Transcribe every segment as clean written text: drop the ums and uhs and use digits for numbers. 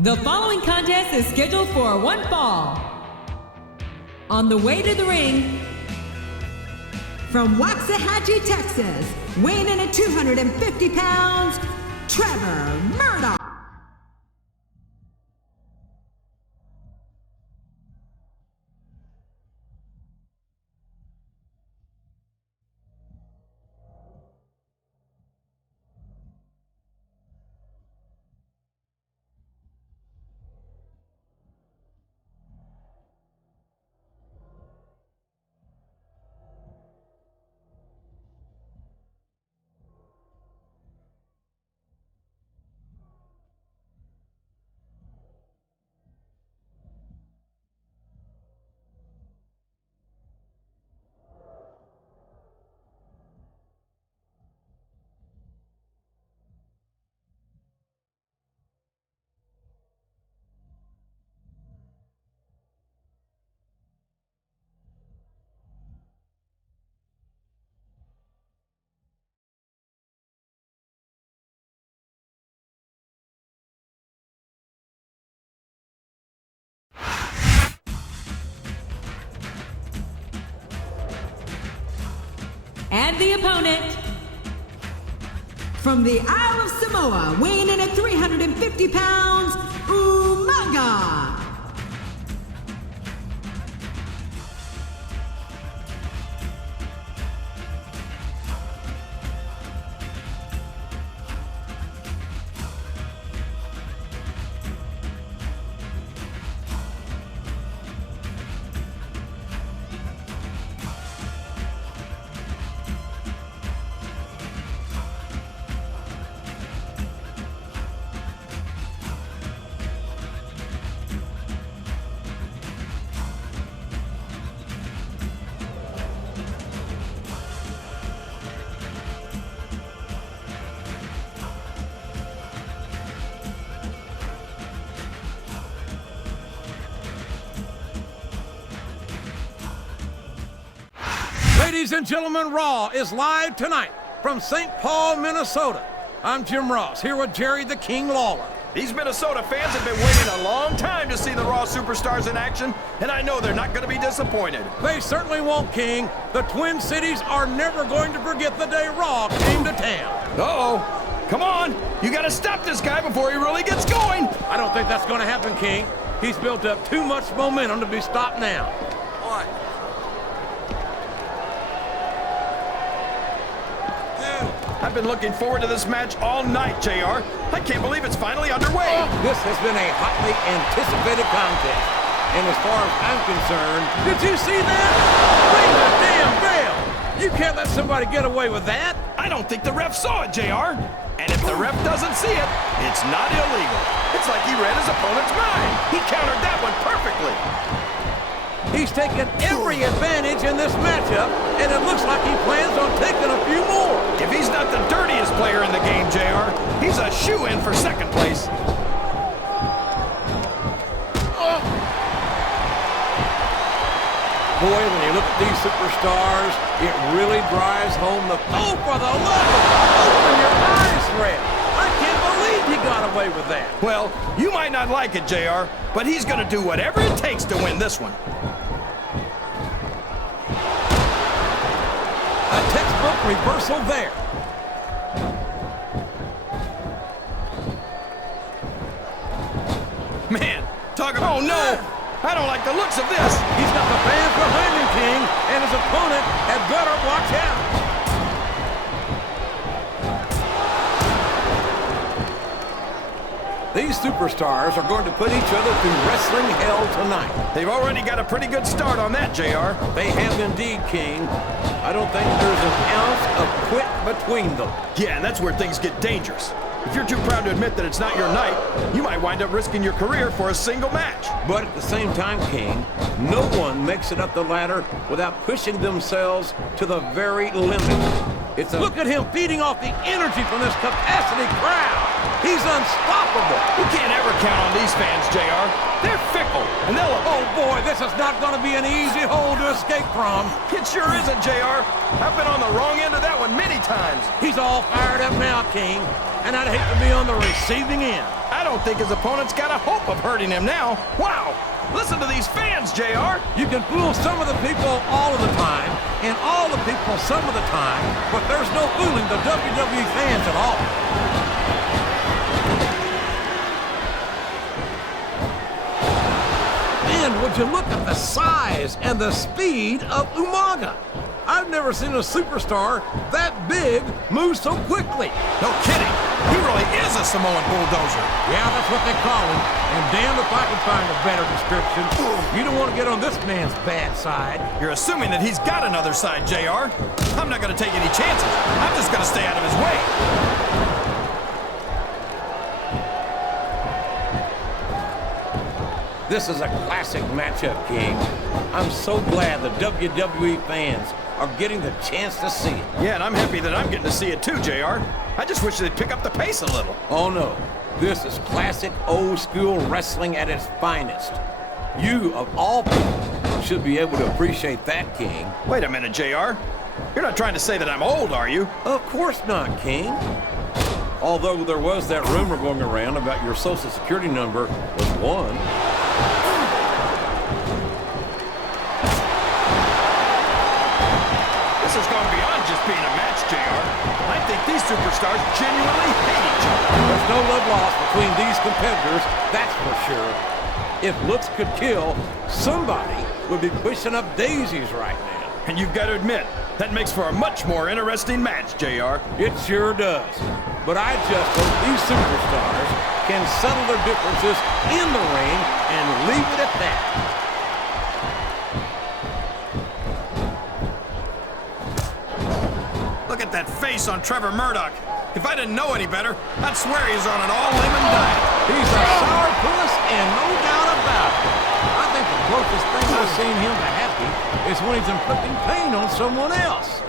The following contest is scheduled for one fall. On the way to the ring, from Waxahachie, Texas, weighing in at 250 pounds, Trevor Murdoch. And the opponent, from the Isle of Samoa, weighing in at 350 pounds, Umaga. Ladies and gentlemen, Raw is live tonight from St. Paul, Minnesota. I'm Jim Ross, here with Jerry the King Lawler. These Minnesota fans have been waiting a long time to see the Raw superstars in action, and I know they're not going to be disappointed. They certainly won't, King. The Twin Cities are never going to forget the day Raw came to town. Uh-oh. Come on. You got to stop this guy before he really gets going. I don't think that's going to happen, King. He's built up too much momentum to be stopped now. What? I've been looking forward to this match all night, JR. I can't believe it's finally underway. This has been a hotly anticipated contest. And as far as I'm concerned, did you see that? Ring the damn bell! You can't let somebody get away with that. I don't think the ref saw it, JR. And if the ref doesn't see it, it's not illegal. It's like he read his opponent's mind. He countered that one perfectly. He's taken every advantage in this matchup, and it looks like he plans on taking a few more. If he's not the dirtiest player in the game, JR, he's a shoo-in for second place. Boy, when you look at these superstars, it really drives home the... Oh, for the love of... Open your eyes, Red. I can't believe he got away with that. Well, you might not like it, JR, but he's going to do whatever it takes to win this one. A textbook reversal there. Man, talk about... Oh, no! I don't like the looks of this. He's got the fans behind him, King, and his opponent had better watch out. These superstars are going to put each other through wrestling hell tonight. They've already got a pretty good start on that, JR. They have indeed, King. I don't think there's an ounce of quit between them. Yeah, and that's where things get dangerous. If you're too proud to admit that it's not your night, you might wind up risking your career for a single match. But at the same time, King, no one makes it up the ladder without pushing themselves to the very limit. Look at him feeding off the energy from this capacity crowd. He's unstoppable. You can't ever count on these fans, JR. They're fickle, and they'll... Oh, boy, this is not going to be an easy hole to escape from. It sure isn't, JR. I've been on the wrong end of that one many times. He's all fired up now, King, and I'd hate to be on the receiving end. I don't think his opponent's got a hope of hurting him now. Wow! Listen to these fans, JR. You can fool some of the people all of the time, and all the people some of the time, but there's no fooling the WWE fans at all. And would you look at the size and the speed of Umaga? I've never seen a superstar that big move so quickly. No kidding. He really is a Samoan bulldozer. Yeah, that's what they call him. And damn if I can find a better description. You don't want to get on this man's bad side. You're assuming that he's got another side, JR. I'm not going to take any chances. I'm just going to stay out of his way. This is a classic matchup, King. I'm so glad the WWE fans are getting the chance to see it. Yeah, and I'm happy that I'm getting to see it too, JR. I just wish they'd pick up the pace a little. Oh no, this is classic old school wrestling at its finest. You, of all people, should be able to appreciate that, King. Wait a minute, JR. You're not trying to say that I'm old, are you? Of course not, King. Although there was that rumor going around about your social security number was 1. This has gone beyond just being a match, JR. I think these superstars genuinely hate each other. There's no love lost between these competitors, that's for sure. If looks could kill, somebody would be pushing up daisies right now. And you've got to admit, that makes for a much more interesting match, JR. It sure does. But I just hope these superstars can settle their differences in the ring and leave it at that. Look at that face on Trevor Murdoch. If I didn't know any better, I'd swear he's on an all-lemon diet. He's a sourpuss and no doubt about it. I think the closest thing I've seen him to happy is when he's inflicting pain on someone else.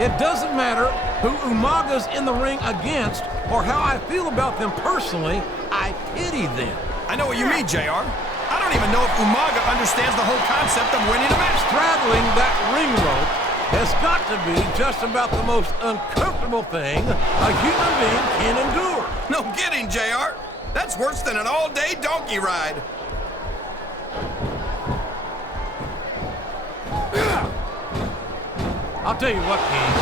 It doesn't matter who Umaga's in the ring against or how I feel about them personally, I pity them. I know what you mean, JR. I don't even know if Umaga understands the whole concept of winning a match. Straddling that ring rope has got to be just about the most uncomfortable thing a human being can endure. No kidding, JR. That's worse than an all-day donkey ride. I'll tell you what, King,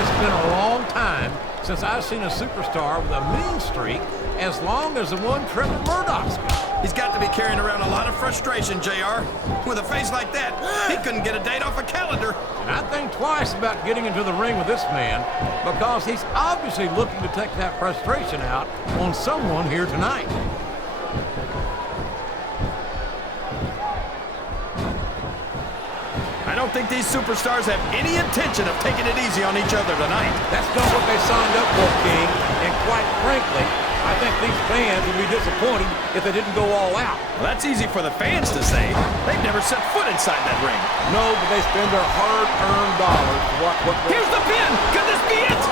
it's been a long time since I've seen a superstar with a mean streak as long as the one Trevor Murdoch's got. He's got to be carrying around a lot of frustration, JR. With a face like that, he couldn't get a date off a calendar. And I think twice about getting into the ring with this man because he's obviously looking to take that frustration out on someone here tonight. I don't think these superstars have any intention of taking it easy on each other tonight. That's not what they signed up for, King. And quite frankly, I think these fans would be disappointed if they didn't go all out. Well, that's easy for the fans to say. They've never set foot inside that ring. No, but they spend their hard-earned dollars to watch what... Here's the pin! Could this be it?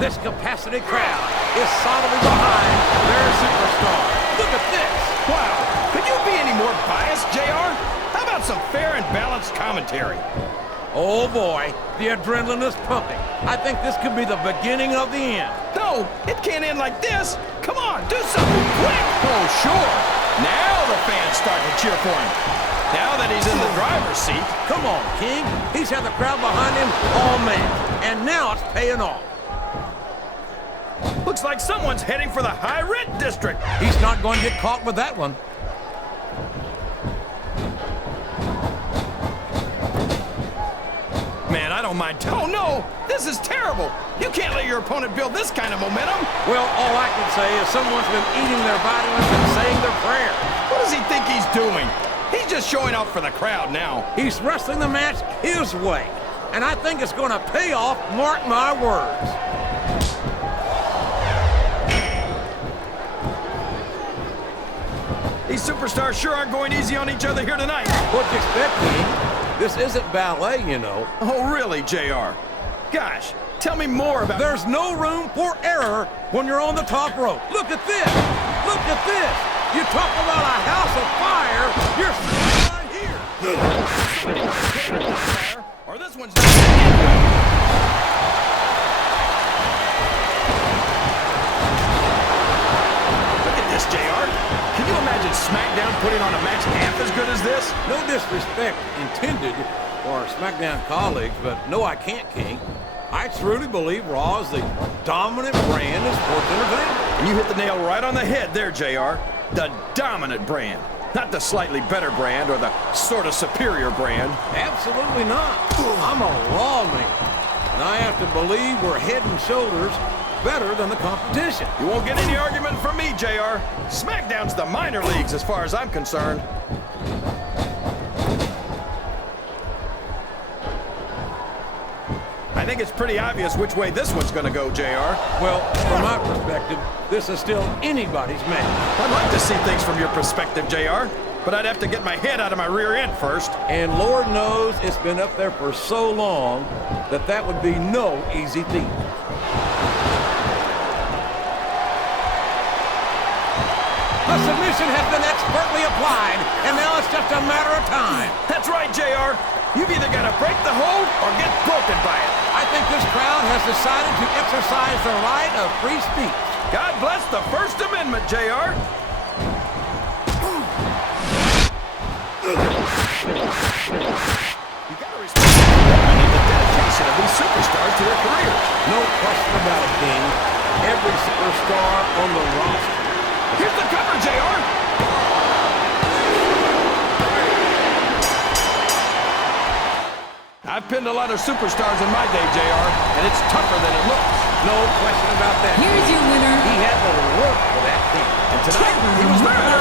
This capacity crowd is solidly behind their superstar. Look at this. Wow. Could you be any more biased, JR? How about some fair and balanced commentary? Oh boy, the adrenaline is pumping. I think this could be the beginning of the end. No, it can't end like this. Come on, do something quick. Oh, sure. Now the fans start to cheer for him. Now that he's in the driver's seat. Come on, King. He's had the crowd behind him all match, and now it's paying off. Looks like someone's heading for the high rent district. He's not going to get caught with that one. Man, I don't mind. Oh, no! This is terrible! You can't let your opponent build this kind of momentum! Well, all I can say is someone's been eating their vitamins and saying their prayers. What does he think he's doing? He's just showing off for the crowd now. He's wrestling the match his way, and I think it's going to pay off, mark my words. These superstars sure aren't going easy on each other here tonight. What'd you expect, King? This isn't ballet, you know. Oh, really, JR? Gosh, tell me more about... There's no room for error when you're on the top rope. Look at this. Look at this. You talk about a house of fire. You're sitting right here. Or this one's not. JR, can you imagine SmackDown putting on a match half as good as this? No disrespect intended for our SmackDown colleagues, but no, I can't, King. I truly believe Raw is the dominant brand of sports entertainment. And you hit the nail right on the head there, JR. The dominant brand. Not the slightly better brand or the sort of superior brand. Absolutely not. I'm a lawman, and I have to believe we're head and shoulders better than the competition. You won't get any argument from me, JR. SmackDown's the minor leagues as far as I'm concerned. I think it's pretty obvious which way this one's gonna go, JR. Well, from my perspective, this is still anybody's match. I'd like to see things from your perspective, JR, but I'd have to get my head out of my rear end first. And Lord knows it's been up there for so long that that would be no easy feat. The submission has been expertly applied, and now it's just a matter of time. That's right, JR. You've either got to break the hold or get broken by it. I think this crowd has decided to exercise their right of free speech. God bless the First Amendment, JR. You got to respect the dedication of these superstars to their careers. No question about it, King. Every superstar on the roster. Here's the cover, JR. I've pinned a lot of superstars in my day, JR, and it's tougher than it looks. No question about that. Here's your winner. He had to work for that thing. And tonight, he was there.